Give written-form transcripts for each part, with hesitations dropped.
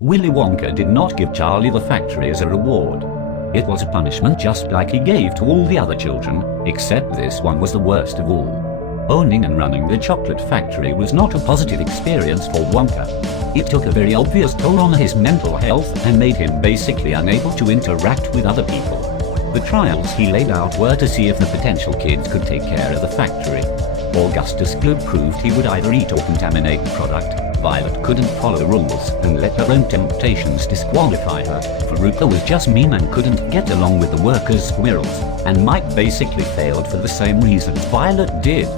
Willy Wonka did not give Charlie the factory as a reward. It was a punishment just like he gave to all the other children, except this one was the worst of all. Owning and running the chocolate factory was not a positive experience for Wonka. It took a very obvious toll on his mental health and made him basically unable to interact with other people. The trials he laid out were to see if the potential kids could take care of the factory. Augustus Gloop proved he would either eat or contaminate the product. Violet couldn't follow rules and let her own temptations disqualify her. Veruca was just mean and couldn't get along with the workers' squirrels, and Mike basically failed for the same reasons Violet did.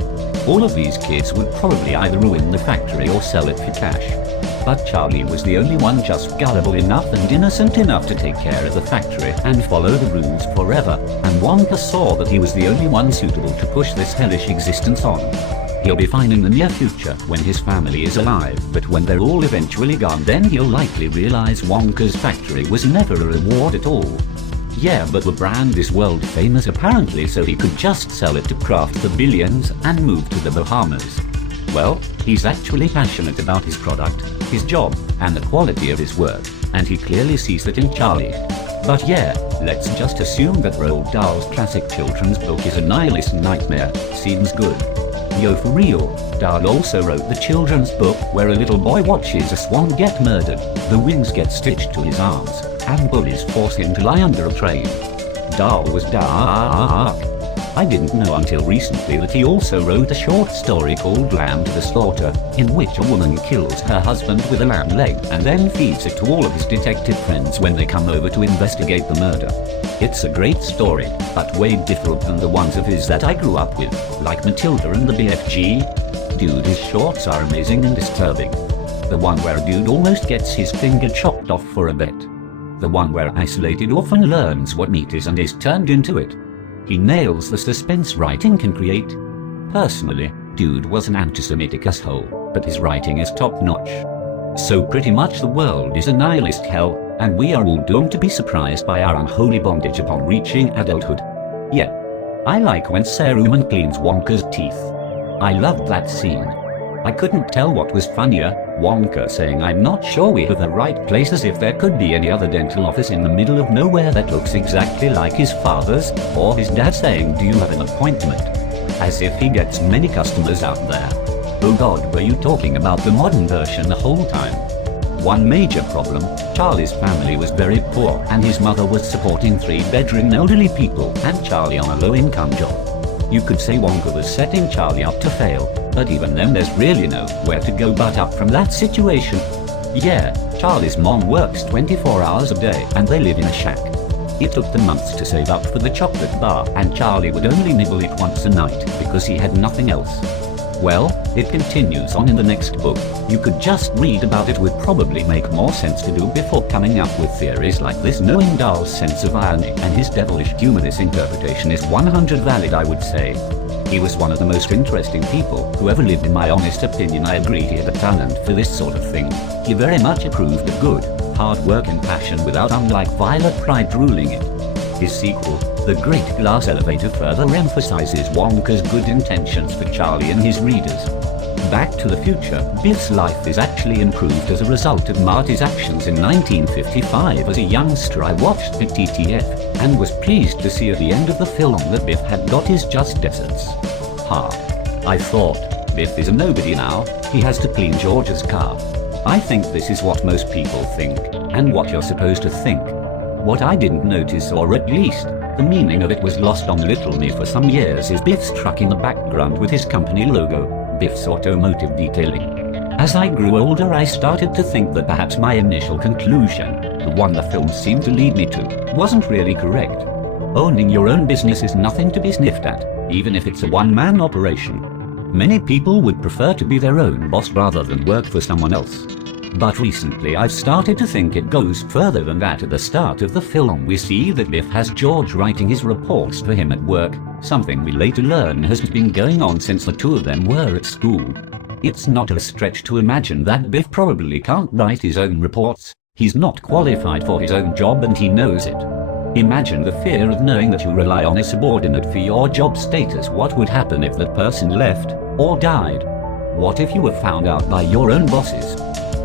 All of these kids would probably either ruin the factory or sell it for cash. But Charlie was the only one just gullible enough and innocent enough to take care of the factory and follow the rules forever, and Wonka saw that he was the only one suitable to push this hellish existence on. He'll be fine in the near future when his family is alive, but when they're all eventually gone, then he'll likely realize Wonka's factory was never a reward at all. Yeah, but the brand is world famous apparently, so he could just sell it to Kraft for billions and move to the Bahamas. Well, he's actually passionate about his product, his job, and the quality of his work, and he clearly sees that in Charlie. But yeah, let's just assume that Roald Dahl's classic children's book is a nihilist nightmare. Seems good. Yo, for real, Dahl also wrote the children's book where a little boy watches a swan get murdered, the wings get stitched to his arms, and bullies force him to lie under a train. Dahl was dark. I didn't know until recently that he also wrote a short story called Lamb to the Slaughter, in which a woman kills her husband with a lamb leg and then feeds it to all of his detective friends when they come over to investigate the murder. It's a great story, but way different than the ones of his that I grew up with, like Matilda and the BFG. Dude, his shorts are amazing and disturbing. The one where a dude almost gets his finger chopped off for a bet. The one where isolated orphan learns what meat is and is turned into it. He nails the suspense writing can create. Personally, Dude was an anti-Semitic asshole, but his writing is top-notch. So pretty much the world is a nihilist hell, and we are all doomed to be surprised by our unholy bondage upon reaching adulthood. Yeah. I like when Saruman cleans Wonka's teeth. I loved that scene. I couldn't tell what was funnier, Wonka saying I'm not sure we have the right place, as if there could be any other dental office in the middle of nowhere that looks exactly like his father's, or his dad saying do you have an appointment? As if he gets many customers out there. Oh god, were you talking about the modern version the whole time? One major problem, Charlie's family was very poor and his mother was supporting 3-bedroom elderly people and Charlie on a low-income job. You could say Wonka was setting Charlie up to fail, but even then there's really nowhere to go but up from that situation. Yeah, Charlie's mom works 24 hours a day and they live in a shack. It took them months to save up for the chocolate bar and Charlie would only nibble it once a night because he had nothing else. Well, it continues on in the next book. You could just read about it, would probably make more sense to do before coming up with theories like this. Knowing Dahl's sense of irony and his devilish humorous interpretation is 100 valid, I would say. He was one of the most interesting people who ever lived, in my honest opinion. I agree he had a talent for this sort of thing. He very much approved of good, hard work and passion without unlike Violet pride ruling it. His sequel, The Great Glass Elevator, further emphasizes Wonka's good intentions for Charlie and his readers. Back to the Future, Biff's life is actually improved as a result of Marty's actions in 1955. As a youngster I watched the TTF, and was pleased to see at the end of the film that Biff had got his just desserts. Ha. I thought, Biff is a nobody now, he has to clean George's car. I think this is what most people think, and what you're supposed to think. What I didn't notice, or at least, the meaning of it was lost on little me for some years, is Biff's truck in the background with his company logo, Biff's Automotive Detailing. As I grew older I started to think that perhaps my initial conclusion, the one the film seemed to lead me to, wasn't really correct. Owning your own business is nothing to be sniffed at, even if it's a one-man operation. Many people would prefer to be their own boss rather than work for someone else. But recently I've started to think it goes further than that. At the start of the film we see that Biff has George writing his reports for him at work, something we later learn has been going on since the two of them were at school. It's not a stretch to imagine that Biff probably can't write his own reports. He's not qualified for his own job and he knows it. Imagine the fear of knowing that you rely on a subordinate for your job status. What would happen if that person left or died? What if you were found out by your own bosses?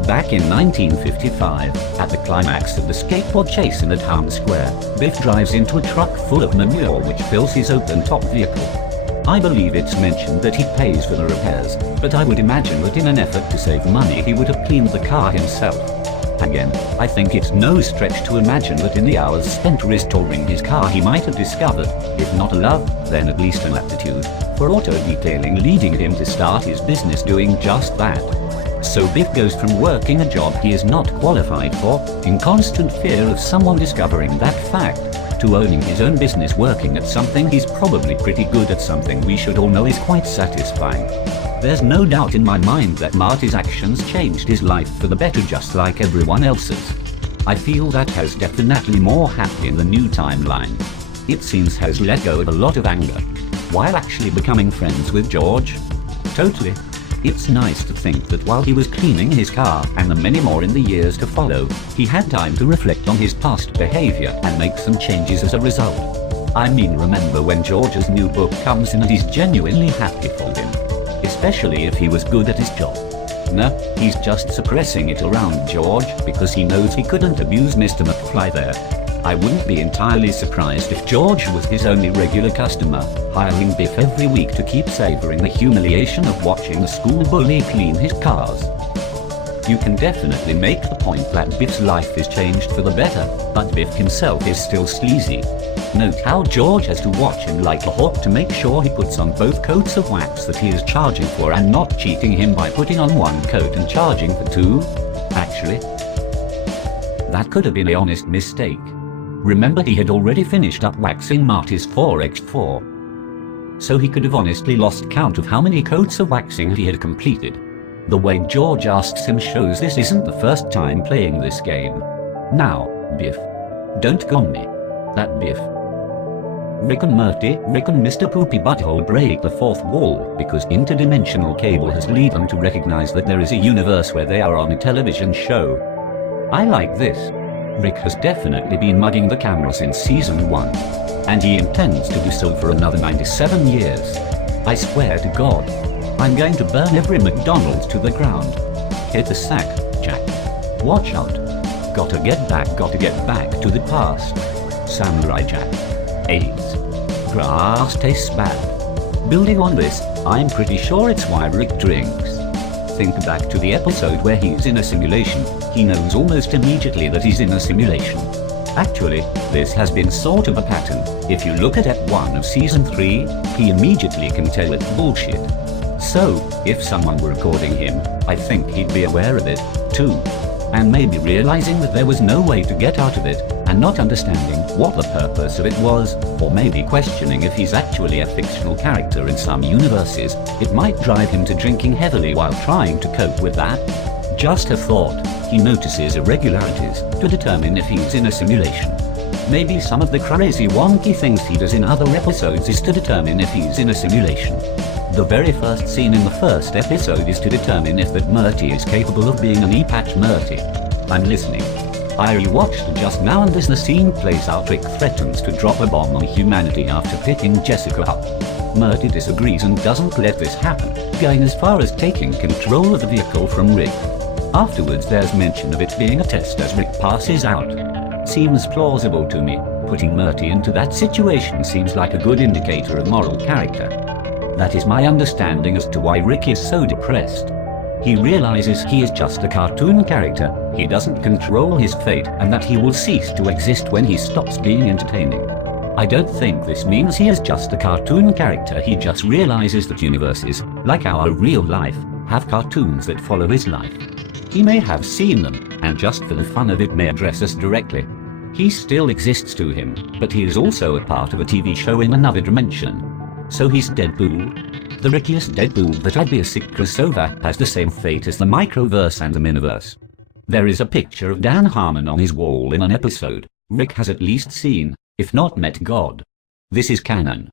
Back in 1955, at the climax of the skateboard chase in the town square, Biff drives into a truck full of manure which fills his open-top vehicle. I believe it's mentioned that he pays for the repairs, but I would imagine that in an effort to save money he would have cleaned the car himself. Again, I think it's no stretch to imagine that in the hours spent restoring his car he might have discovered, if not a love, then at least an aptitude, for auto detailing, leading him to start his business doing just that. So Biff goes from working a job he is not qualified for, in constant fear of someone discovering that fact, to owning his own business working at something he's probably pretty good at, something we should all know is quite satisfying. There's no doubt in my mind that Marty's actions changed his life for the better, just like everyone else's. I feel that has definitely more happened in the new timeline. It seems has let go of a lot of anger, while actually becoming friends with George. Totally. It's nice to think that while he was cleaning his car, and the many more in the years to follow, he had time to reflect on his past behavior and make some changes as a result. I mean, remember when George's new book comes in and he's genuinely happy for him. Especially if he was good at his job. No, he's just suppressing it around George because he knows he couldn't abuse Mr. McFly there. I wouldn't be entirely surprised if George was his only regular customer, hiring Biff every week to keep savoring the humiliation of watching the school bully clean his cars. You can definitely make the point that Biff's life is changed for the better, but Biff himself is still sleazy. Note how George has to watch him like a hawk to make sure he puts on both coats of wax that he is charging for and not cheating him by putting on one coat and charging for two. Actually, that could have been a honest mistake. Remember, he had already finished up waxing Marty's 4x4. So he could have honestly lost count of how many coats of waxing he had completed. The way George asks him shows this isn't the first time playing this game. Now, Biff. Don't gon me. That Biff. Rick and Mr. Poopy Butthole break the fourth wall because interdimensional cable has led them to recognize that there is a universe where they are on a television show. I like this. Rick has definitely been mugging the camera since season 1. And he intends to do so for another 97 years. I swear to God. I'm going to burn every McDonald's to the ground. Hit the sack, Jack. Watch out. Gotta get back to the past. Samurai Jack. AIDS. Grass tastes bad. Building on this, I'm pretty sure it's why Rick drinks. Think back to the episode where he's in a simulation. He knows almost immediately that he's in a simulation. Actually, this has been sort of a pattern. If you look at Ep 1 of Season 3, he immediately can tell it's bullshit. So, if someone were recording him, I think he'd be aware of it, too. And maybe realizing that there was no way to get out of it, and not understanding what the purpose of it was, or maybe questioning if he's actually a fictional character in some universes, it might drive him to drinking heavily while trying to cope with that. Just a thought. He notices irregularities to determine if he's in a simulation. Maybe some of the crazy wonky things he does in other episodes is to determine if he's in a simulation. The very first scene in the first episode is to determine if that Morty is capable of being an E-Patch Morty. I'm listening. I rewatched just now, and as the scene plays out, Rick threatens to drop a bomb on humanity after picking Jessica up. Morty disagrees and doesn't let this happen, going as far as taking control of the vehicle from Rick. Afterwards there's mention of it being a test as Rick passes out. Seems plausible to me. Putting Morty into that situation seems like a good indicator of moral character. That is my understanding as to why Rick is so depressed. He realizes he is just a cartoon character, he doesn't control his fate, and that he will cease to exist when he stops being entertaining. I don't think this means he is just a cartoon character, he just realizes that universes, like our real life, have cartoons that follow his life. He may have seen them, and just for the fun of it may address us directly. He still exists to him, but he is also a part of a TV show in another dimension. So he's Deadpool. The rickiest Deadpool that I'd be a sick crossover has the same fate as the microverse and the miniverse. There is a picture of Dan Harmon on his wall in an episode. Rick has at least seen, if not met God. This is canon.